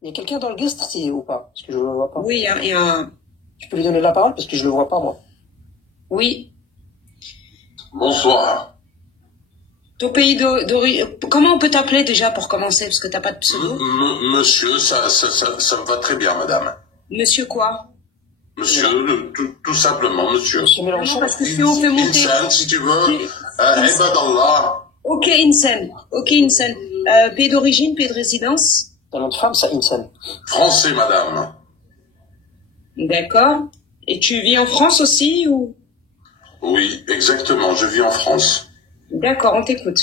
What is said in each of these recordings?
Il y a quelqu'un dans le guest ou pas? Parce que je le vois pas. Oui, il y a... Tu peux lui donner la parole parce que je le vois pas, moi. Oui. Bonsoir. Ton pays d'origine... Comment on peut t'appeler déjà pour commencer? Parce que t'as pas de pseudo. Monsieur, ça me va très bien, madame. Monsieur quoi? Monsieur, tout simplement, monsieur. Monsieur Mélenchon. Parce que si on fait monter... Insan, si tu veux. Ibadallah. Ok, Insan. Ok, Insan. Pays d'origine, pays de résidence? T'as un nom de femme, ça, Insan. Français, madame. D'accord. Et tu vis en France aussi ou? Oui, exactement, je vis en France. D'accord, on t'écoute.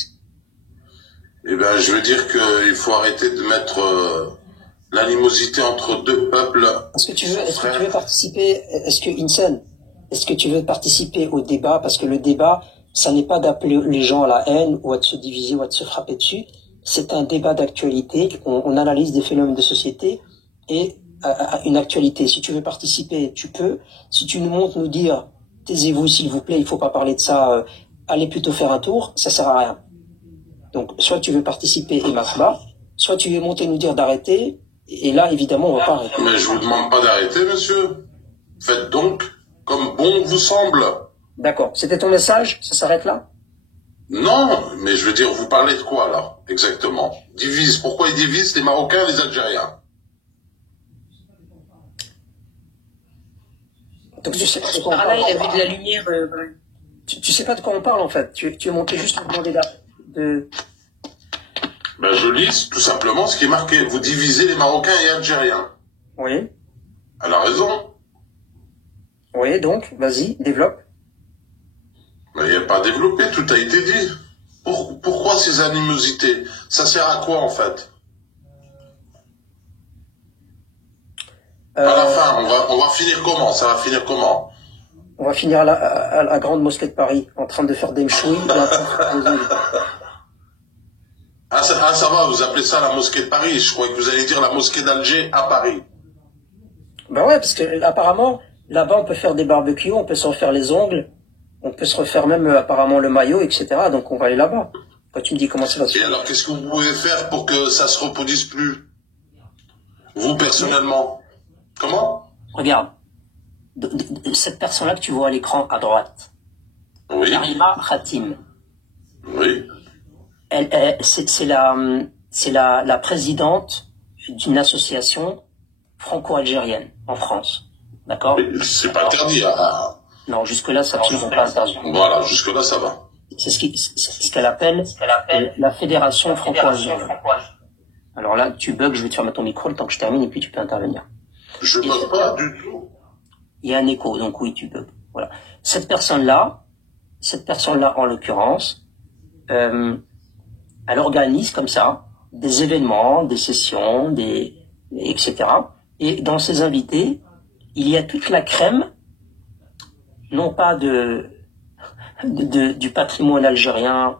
Eh ben, je veux dire qu'il faut arrêter de mettre l'animosité entre deux peuples. Est-ce que tu veux participer, est-ce que tu veux participer au débat? Parce que le débat, ça n'est pas d'appeler les gens à la haine ou à se diviser ou à se frapper dessus. C'est un débat d'actualité. On analyse des phénomènes de société et une actualité. Si tu veux participer, tu peux. Si tu nous montres nous dire, taisez-vous s'il vous plaît, il faut pas parler de ça, allez plutôt faire un tour, ça sert à rien. Donc, soit tu veux participer et marche-bas, soit tu veux monter nous dire d'arrêter, et là, évidemment, on va pas arrêter. Mais je vous demande pas d'arrêter, monsieur. Faites donc comme bon vous semble. D'accord. C'était ton message? Ça s'arrête là? Non, mais je veux dire, vous parlez de quoi, là, exactement? Divise. Pourquoi ils divisent les Marocains et les Algériens? Donc, tu sais pas de quoi on Par là, parle. il a vu de la lumière. Tu sais pas de quoi on parle, en fait. Tu es monté juste pour demander de... Ben, je lis tout simplement ce qui est marqué. Vous divisez les Marocains et Algériens. Oui. Elle a raison. Oui, donc, vas-y, développe. Mais il n'y a pas à développer, tout a été dit. Pourquoi ces animosités? Ça sert à quoi, en fait? À la fin, on va finir comment? Ça va finir comment? On va finir à la grande mosquée de Paris, en train de faire des mchouilles. Ah, ça va, vous appelez ça la mosquée de Paris. Je croyais que vous alliez dire la mosquée d'Alger à Paris. Ben ouais, parce que apparemment, là-bas, on peut faire des barbecues, on peut se refaire les ongles, on peut se refaire même apparemment le maillot, etc. Donc on va aller là-bas. Quand tu me dis comment ça va se Et faire. alors, qu'est-ce que vous pouvez faire pour que ça se reproduise plus? Vous, personnellement. Comment? Regarde, cette personne-là que tu vois à l'écran à droite, Oui. Karima Khatim, Oui. c'est la présidente d'une association franco-algérienne en France. D'accord? C'est pas interdit. Ah. Non, jusque-là, c'est absolument pas interdit. Voilà, jusque-là, ça va. C'est ce qu'elle appelle la Fédération franco-algérienne. Alors là, tu bugs, je vais te faire mettre ton micro le temps que je termine et puis tu peux intervenir. Je ne bug pas du tout. Il y a un écho, donc oui, tu bugs. Voilà. Cette personne-là en l'occurrence, elle organise comme ça des événements, des sessions, etc. Et dans ses invités, il y a toute la crème, non pas du patrimoine algérien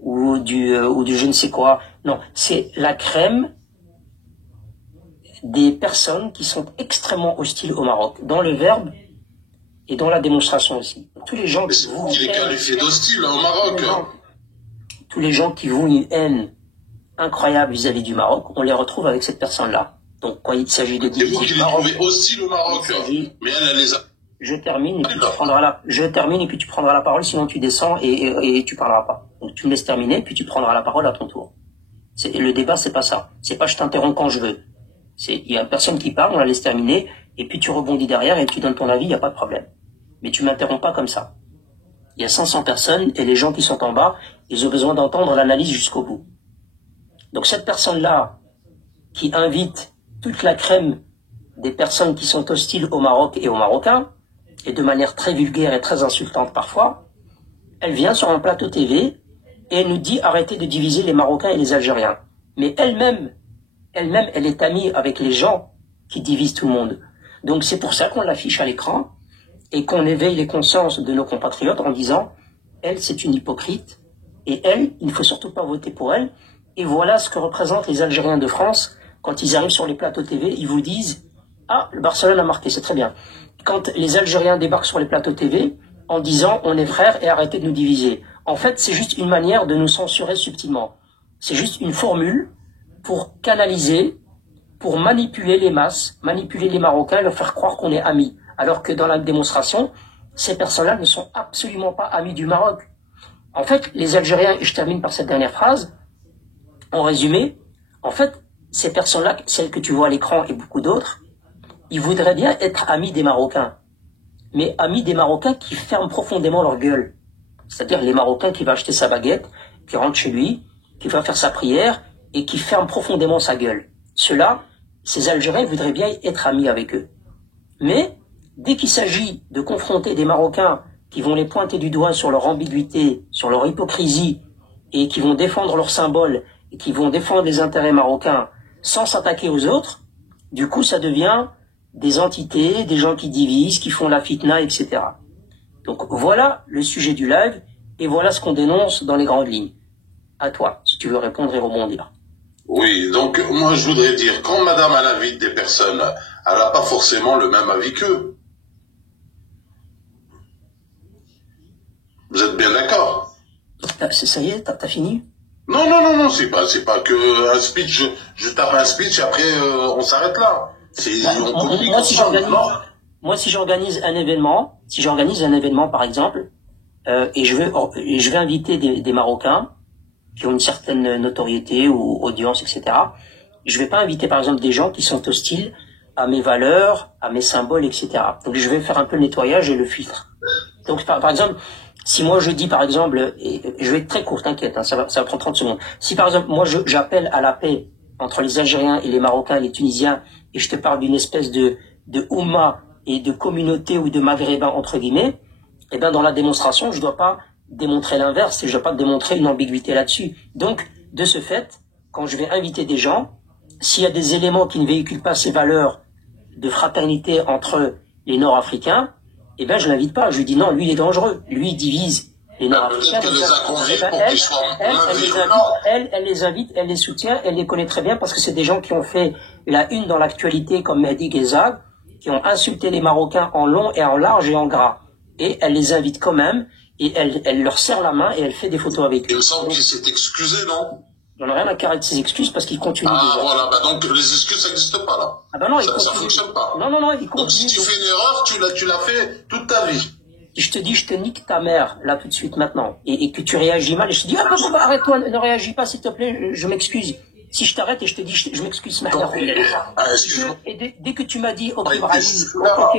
ou du je ne sais quoi. Non, c'est la crème des personnes qui sont extrêmement hostiles au Maroc, dans le verbe et dans la démonstration aussi. Tous les gens qui vouent Il est qualifié d'hostile au Maroc. tous les gens qui vouent une haine incroyable vis-à-vis du Maroc, on les retrouve avec cette personne-là. Donc quand il s'agit de C'est vous qui les trouvez hostiles au Maroc. Mais elle les a... Je termine et puis tu prendras la parole, sinon tu descends et tu parleras pas. Donc tu me laisses terminer, puis tu prendras la parole à ton tour. Le débat, c'est pas ça. C'est pas je t'interromps quand je veux. Il y a personne qui parle, on la laisse terminer, et puis tu rebondis derrière et tu donnes ton avis, il n'y a pas de problème. Mais tu m'interromps pas comme ça. Il y a 500 personnes et les gens qui sont en bas, ils ont besoin d'entendre l'analyse jusqu'au bout. Donc cette personne-là, qui invite toute la crème des personnes qui sont hostiles au Maroc et aux Marocains, et de manière très vulgaire et très insultante parfois, elle vient sur un plateau TV et elle nous dit arrêtez de diviser les Marocains et les Algériens. Mais elle-même, elle est amie avec les gens qui divisent tout le monde. Donc c'est pour ça qu'on l'affiche à l'écran et qu'on éveille les consciences de nos compatriotes en disant elle, c'est une hypocrite et elle, il ne faut surtout pas voter pour elle. Et voilà ce que représentent les Algériens de France quand ils arrivent sur les plateaux TV, ils vous disent ah, le Barcelone a marqué, c'est très bien. Quand les Algériens débarquent sur les plateaux TV en disant on est frères et arrêtez de nous diviser. En fait, c'est juste une manière de nous censurer subtilement. C'est juste une formule pour canaliser, pour manipuler les masses, manipuler les Marocains, leur faire croire qu'on est amis. Alors que dans la démonstration, ces personnes-là ne sont absolument pas amis du Maroc. En fait, les Algériens, et je termine par cette dernière phrase, en résumé, en fait, ces personnes-là, celles que tu vois à l'écran et beaucoup d'autres, ils voudraient bien être amis des Marocains. Mais amis des Marocains qui ferment profondément leur gueule. C'est-à-dire les Marocains qui va acheter sa baguette, qui rentre chez lui, qui va faire sa prière et qui ferme profondément sa gueule. Ceux-là, ces Algériens voudraient bien être amis avec eux. Mais dès qu'il s'agit de confronter des Marocains qui vont les pointer du doigt sur leur ambiguïté, sur leur hypocrisie, et qui vont défendre leurs symboles, et qui vont défendre les intérêts marocains sans s'attaquer aux autres, du coup ça devient des entités, des gens qui divisent, qui font la fitna, etc. Donc voilà le sujet du live, et voilà ce qu'on dénonce dans les grandes lignes. À toi, si tu veux répondre et rebondir. Oui, donc moi je voudrais dire, quand madame elle invite des personnes, elle n'a pas forcément le même avis qu'eux. Vous êtes bien d'accord? Ça y est, t'as fini? Non, c'est pas que un speech, je tape un speech et après on s'arrête là. Moi, si j'organise un événement, par exemple, et je vais inviter des Marocains qui ont une certaine notoriété ou audience, etc. Je vais pas inviter, par exemple, des gens qui sont hostiles à mes valeurs, à mes symboles, etc. Donc, je vais faire un peu le nettoyage et le filtre. Donc, par exemple, si moi je dis, par exemple, et je vais être très court, t'inquiète, hein, ça va prendre 30 secondes. Si, par exemple, moi j'appelle à la paix entre les Algériens et les Marocains et les Tunisiens, et je te parle d'une espèce de Oumma et de communauté ou de Maghrébins, entre guillemets, eh bien, dans la démonstration, je dois pas démontrer l'inverse et je dois pas démontrer une ambiguïté là-dessus. Donc, de ce fait, quand je vais inviter des gens, s'il y a des éléments qui ne véhiculent pas ces valeurs de fraternité entre les Nord-Africains, eh ben, je l'invite pas. Je lui dis non, lui, il est dangereux. Lui, il divise les Nord-Africains. Elle les invite, elle les soutient, elle les connaît très bien parce que c'est des gens qui ont fait la une dans l'actualité comme Mehdi Ghezag, qui ont insulté les Marocains en long et en large et en gras. Et elle les invite quand même, et elle leur serre la main et elle fait des photos avec eux. Il me semble qu'il s'est excusé, non? On n'a rien à carrer de ses excuses parce qu'il continue. Ah, voilà, bah donc les excuses, ça n'existe pas là. Ah, bah non, ça fonctionne pas. Non, il continue. Donc si tu fais une erreur, tu l'as fait toute ta vie. Je te dis, je te nique ta mère, là, tout de suite, maintenant. Et que tu réagis mal, et je te dis, arrête-toi, ne réagis pas, s'il te plaît, je m'excuse. Si je t'arrête et je te dis, je m'excuse maintenant. Et dès que tu m'as dit, ok,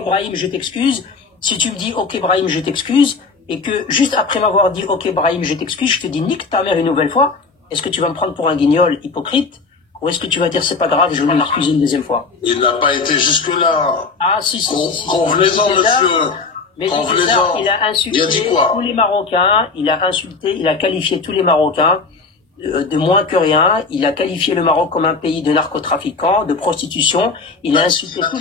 Brahim, je t'excuse, si tu me dis, ok, Brahim, je t'excuse, et que juste après m'avoir dit, ok, Brahim, je t'excuse, je te dis, nique ta mère une nouvelle fois, est-ce que tu vas me prendre pour un guignol hypocrite? Ou est-ce que tu vas dire, c'est pas grave, je vais m'excuser une deuxième fois? Il n'a pas été jusque-là. Ah, si. Convenez-en, monsieur. Mais il a insulté tous les Marocains, il a qualifié tous les Marocains de moins que rien, il a qualifié le Maroc comme un pays de narcotrafiquants, de prostitution, il a insulté tous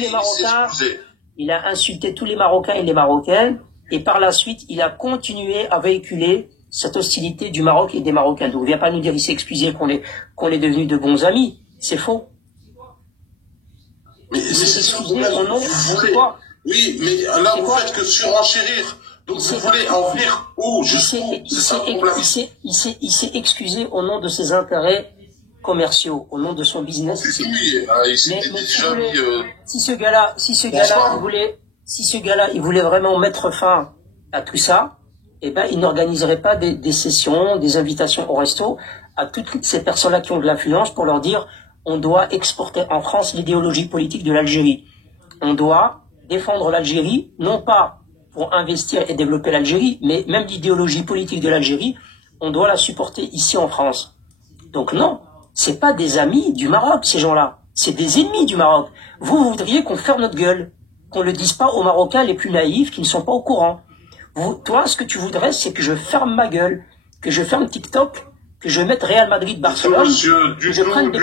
les Marocains, et les Marocaines, et par la suite, il a continué à véhiculer cette hostilité du Maroc et des Marocains. Donc, viens pas nous dire, il s'est excusé qu'on est devenus de bons amis. C'est faux. Mais c'est excusé au nom de quoi? Oui, mais là, vous faites que surenchérir. Donc, vous voulez en venir où, jusqu'où? C'est ça le problème. Il s'est excusé au nom de ses intérêts commerciaux, au nom de son business. Il s'était déjà mis... Si ce gars-là, il voulait vraiment mettre fin à tout ça, eh ben, il n'organiserait pas des sessions, des invitations au resto à toutes ces personnes-là qui ont de l'influence pour leur dire on doit exporter en France l'idéologie politique de l'Algérie. On doit défendre l'Algérie, non pas pour investir et développer l'Algérie, mais même l'idéologie politique de l'Algérie, on doit la supporter ici en France. Donc non, c'est pas des amis du Maroc, ces gens-là. C'est des ennemis du Maroc. Vous voudriez qu'on ferme notre gueule, qu'on le dise pas aux Marocains les plus naïfs qui ne sont pas au courant. Toi, ce que tu voudrais, c'est que je ferme ma gueule, que je ferme TikTok, que je mette Real Madrid, Barcelone, que je prenne de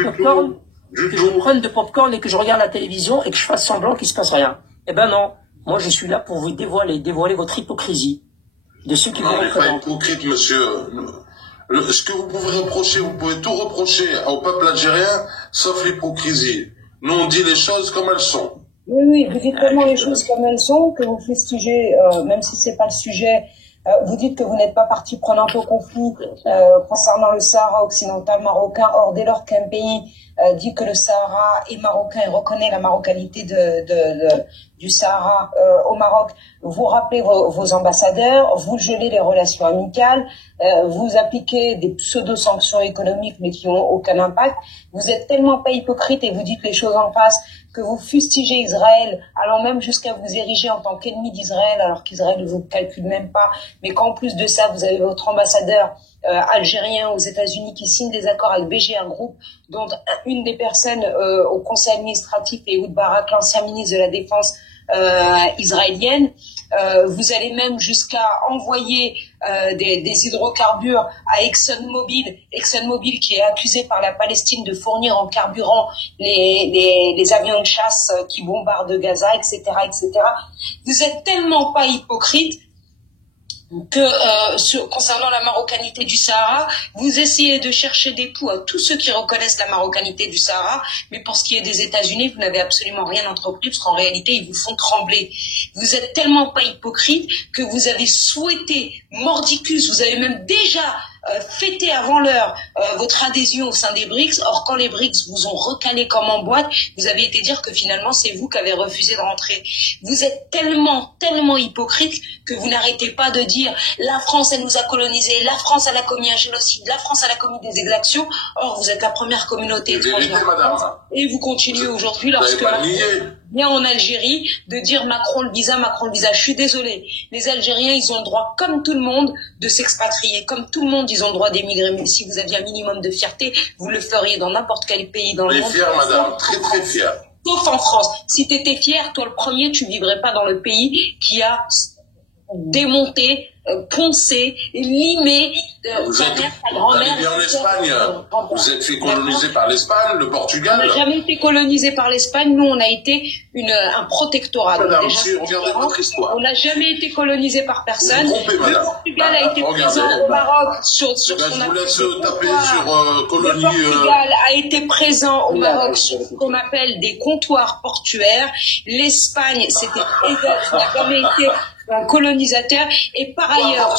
popcorn et que je regarde la télévision et que je fasse semblant qu'il se passe rien. Eh ben non, moi je suis là pour vous dévoiler votre hypocrisie de ceux qui vous représentent. Non, pas hypocrite, monsieur. Ce que vous pouvez reprocher, vous pouvez tout reprocher au peuple algérien, sauf l'hypocrisie. Nous, on dit les choses comme elles sont. Oui, vous dites vraiment les choses comme elles sont, que vous fustigez, même si c'est pas le sujet. Vous dites que vous n'êtes pas partie prenante au conflit concernant le Sahara occidental marocain. Or, dès lors qu'un pays dit que le Sahara est marocain et reconnaît la marocanité du Sahara au Maroc, vous rappelez vos ambassadeurs, vous gelez les relations amicales, vous appliquez des pseudo-sanctions économiques mais qui n'ont aucun impact. Vous êtes tellement pas hypocrite et vous dites les choses en face que vous fustigez Israël, allant même jusqu'à vous ériger en tant qu'ennemi d'Israël, alors qu'Israël ne vous calcule même pas, mais qu'en plus de ça, vous avez votre ambassadeur algérien aux États-Unis qui signe des accords avec BGA Group, dont une des personnes au conseil administratif est Ehud Barak, l'ancien ministre de la Défense israélienne. Vous allez même jusqu'à envoyer des hydrocarbures à ExxonMobil qui est accusé par la Palestine de fournir en carburant les avions de chasse qui bombardent Gaza, etc., etc. Vous êtes tellement pas hypocrite que concernant la marocanité du Sahara, vous essayez de chercher des coups à tous ceux qui reconnaissent la marocanité du Sahara, mais pour ce qui est des États-Unis, vous n'avez absolument rien entrepris, parce qu'en réalité, ils vous font trembler. Vous êtes tellement pas hypocrite que vous avez souhaité, mordicus, vous avez même déjà fêté avant l'heure votre adhésion au sein des BRICS. Or, quand les BRICS vous ont recalé comme en boîte, vous avez été dire que finalement, c'est vous qui avez refusé de rentrer. Vous êtes tellement, tellement hypocrite que vous n'arrêtez pas de dire la France, elle nous a colonisés, la France, elle a commis un génocide, la France, elle a commis des exactions. Or, vous êtes la première communauté étrangère. Et vous continuez aujourd'hui, lorsque vient en Algérie, de dire Macron le visa, Macron le visa. Je suis désolée. Les Algériens, ils ont le droit, comme tout le monde, de s'expatrier. Comme tout le monde, ils ont le droit d'émigrer. Mais si vous aviez un minimum de fierté, vous le feriez dans n'importe quel pays dans le monde. Fier, madame, très très fier. Sauf en France. Si tu étais fier, toi le premier, tu vivrais pas dans le pays qui a démonté, poncé, limé ta mère, ta grand-mère. Vous êtes en Espagne, vous êtes fait coloniser par l'Espagne, le Portugal. On n'a jamais été colonisé par l'Espagne, nous on a été un protectorat. Madame, déjà, si, regardez votre histoire. On n'a jamais été colonisé par personne. Vous vous trompez, madame. Le Portugal a été présent au Maroc sur ce qu'on je vous appelle laisse des taper comptoirs. sur colonie. Le Portugal a été présent au Maroc sur ce qu'on appelle des comptoirs portuaires. L'Espagne, c'était égal, ça n'a jamais été un colonisateur. Et par ailleurs,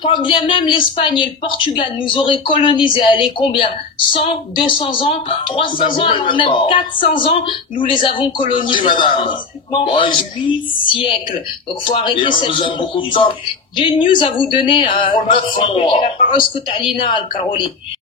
quand bien même l'Espagne et le Portugal nous auraient colonisés, allez, combien 100, 200 ans, 300 ans, alors même 400 ans, nous les avons colonisés. Madame. 8 siècles. Donc, faut arrêter cette chose. J'ai J'ai une news à vous donner. J'ai la parole Scott Alina Al-Karoli.